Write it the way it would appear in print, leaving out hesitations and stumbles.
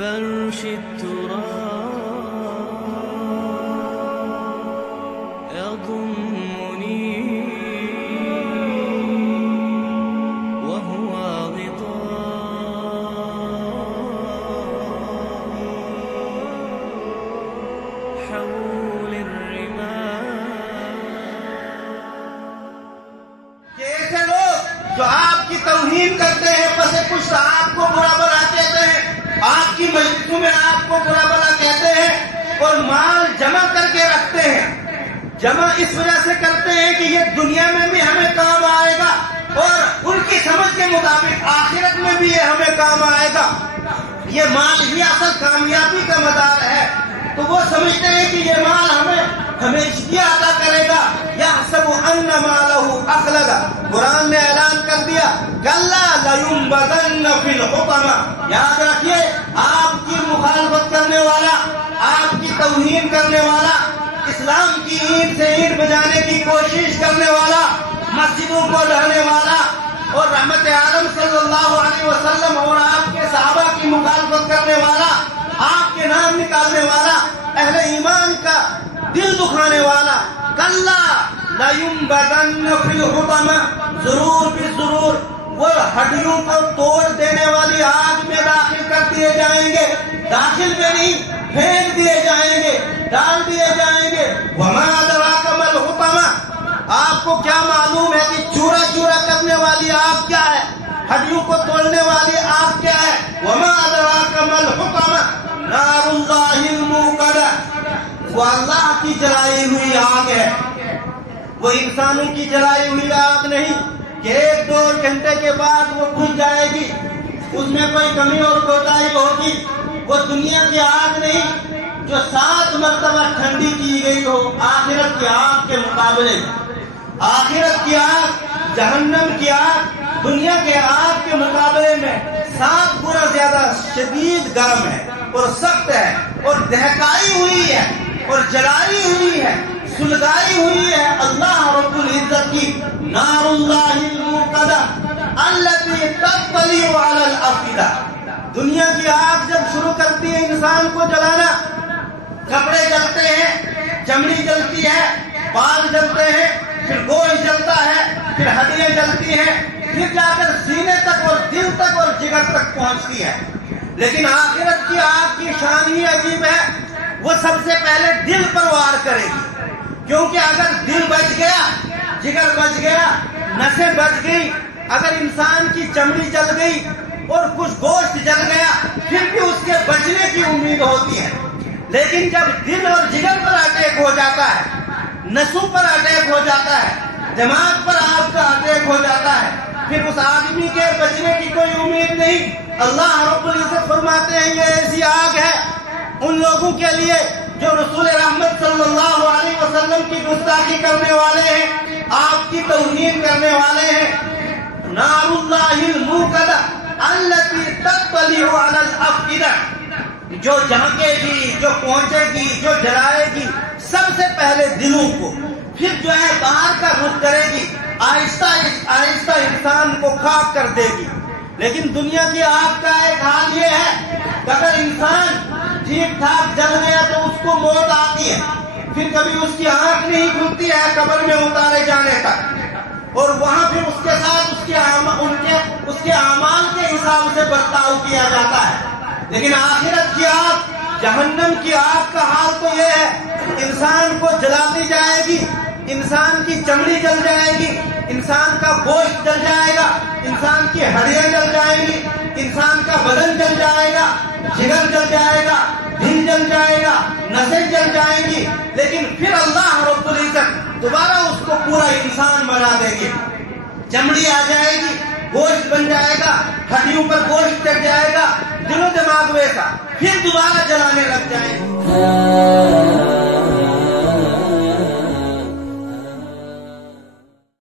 فرش التراب يضمني وهو غطاء حول الرمال. ایسے لوگ جو آپ کی توہین کرتے ہیں، پس کچھ آپ کو برا بلا کہتے ہیں، آپ کی مجلسوں میں آپ کو برا بلا کہتے ہیں اور مال جمع کر کے رکھتے ہیں. جمع اس وجہ سے کرتے ہیں کہ یہ دنیا میں بھی ہمیں کام آئے گا اور ان کی سمجھ کے مطابق آخرت میں بھی یہ ہمیں کام آئے گا. یہ مال ہی اصل کامیابی کا مدار ہے. تو وہ سمجھتے ہیں کہ یہ مال ہمیں ہمیشہ عطا کرے گا. یحسب ان مالہ اخلد. قرآن نے اعلان کر دیا کلا لینبذن فی الحطمہ. یاد رکھیے، آپ کی مخالفت کرنے والا، آپ کی توہین کرنے والا، اسلام کی اینٹ سے اینٹ بجانے کی کوشش کرنے والا، مسجدوں کو ڈھانے والا اور رحمت عالم صلی اللہ علیہ وسلم اور آپ کے صحابہ کی مخالفت کرنے والا، آپ کے نام نکالنے والا، اہل ایمان کا دل دکھانے والا، کلا لینبذن فی الحطمہ، ضرور بھی ضرور وہ ہڈیوں کو توڑ دینے والی آگ میں داخل کر دیے جائیں گے. داخل میں نہیں، پھینک دیے جائیں گے، ڈال دیے جائیں گے. وما ادراک ما الحطمہ. آپ کو کیا معلوم ہے کہ چورا چورا کرنے والی آگ کیا ہے، ہڈیوں کو توڑنے والی آگ کیا ہے؟ وما ادراک ما الحطمہ نار اللہ الموقدہ. وہ اللہ کی جلائی ہوئی آگ ہے، وہ انسانوں کی جلائی ہوئی آگ نہیں کہ ایک دو گھنٹے کے بعد وہ بجھ جائے گی، اس میں کوئی کمی اور کوتاہی ہوگی. وہ دنیا کی آگ نہیں جو 7 مرتبہ ٹھنڈی کی گئی ہو آخرت کی آگ کے مقابلے. آخرت کی آگ، جہنم کی آگ دنیا کے آگ کے مقابلے میں 7 گنا زیادہ شدید گرم ہے اور سخت ہے اور دہکائی ہوئی ہے اور جلائی ہوئی ہے، سلگائی ہوئی ہے اللہ رب العزت کی نار اللہ الموقدہ التی تطلع علی الافئدہ. دنیا کی آگ جب شروع کرتی ہے انسان کو جلانا، کپڑے جلتے ہیں، چمڑی جلتی ہے، بال جلتے ہیں، پھر گوشت جلتا ہے، پھر ہڈیاں جلتی ہیں، پھر جا کر سینے تک اور دل تک اور جگر تک پہنچتی ہے. لیکن آخرت کی آگ کی شان ہی عجیب ہے. وہ سب سے پہلے دل پر وار کرے گی، کیونکہ اگر دل بچ گیا، جگر بچ گیا، نسیں بچ گئی، اگر انسان کی چمڑی جل گئی اور کچھ گوشت جل گیا پھر بھی اس کے بچنے کی امید ہوتی ہے. لیکن جب دل اور جگر پر اٹیک ہو جاتا ہے، نسوں پر اٹیک ہو جاتا ہے، دماغ پر آپ کا اٹیک ہو جاتا ہے، پھر اس آدمی کے بچنے کی کوئی امید نہیں. اللہ رب العزت فرماتے ہیں یہ ایسی آگ ہے ان لوگوں کے لیے جو رسول رحمت صلی اللہ علیہ وسلم کی گستاخی کرنے والے ہیں، آپ کی توہین کرنے والے ہیں. نار اللہ الموقدہ التی تطلع علی الافئدہ. جو جھانکے گی، جو پہنچے گی، جو جلائے گی سب سے پہلے دلوں کو، پھر جو ہے باہر کا رخ کرے گی، آہستہ آہستہ انسان کو خاک کر دے گی. لیکن دنیا کی آگ کا ایک حال یہ ہے کہ اگر انسان ٹھیک ٹھاک جل گیا تو اس کو موت آتی ہے، پھر کبھی اس کی آنکھ نہیں کھلتی ہے قبر میں اتارے جانے تک، اور وہاں پھر اس کے ساتھ اس کے اعمال کے حساب سے برتاؤ کیا جاتا ہے. لیکن آخرت کی آگ، جہنم کی آگ کا حال تو یہ ہے انسان کو جلاتی جائے گی، انسان کی چمڑی جل جائے گی، انسان کا گوشت جل جائے گا، انسان کی ہڈیاں جل جائیں گی، انسان کا بدن جل جائے گا، جگر جل جائے گا، دل جل جائے گا، نسیں جل جائیں گی. لیکن پھر اللہ رب العزت دوبارہ اس کو پورا انسان بنا دیں گے. چمڑی آ جائے گی، گوشت بن جائے گا، ہڈیوں پر گوشت چڑھ جائے گا، دل و دماغ ویسا، پھر دوبارہ جلانے لگ جائیں گے.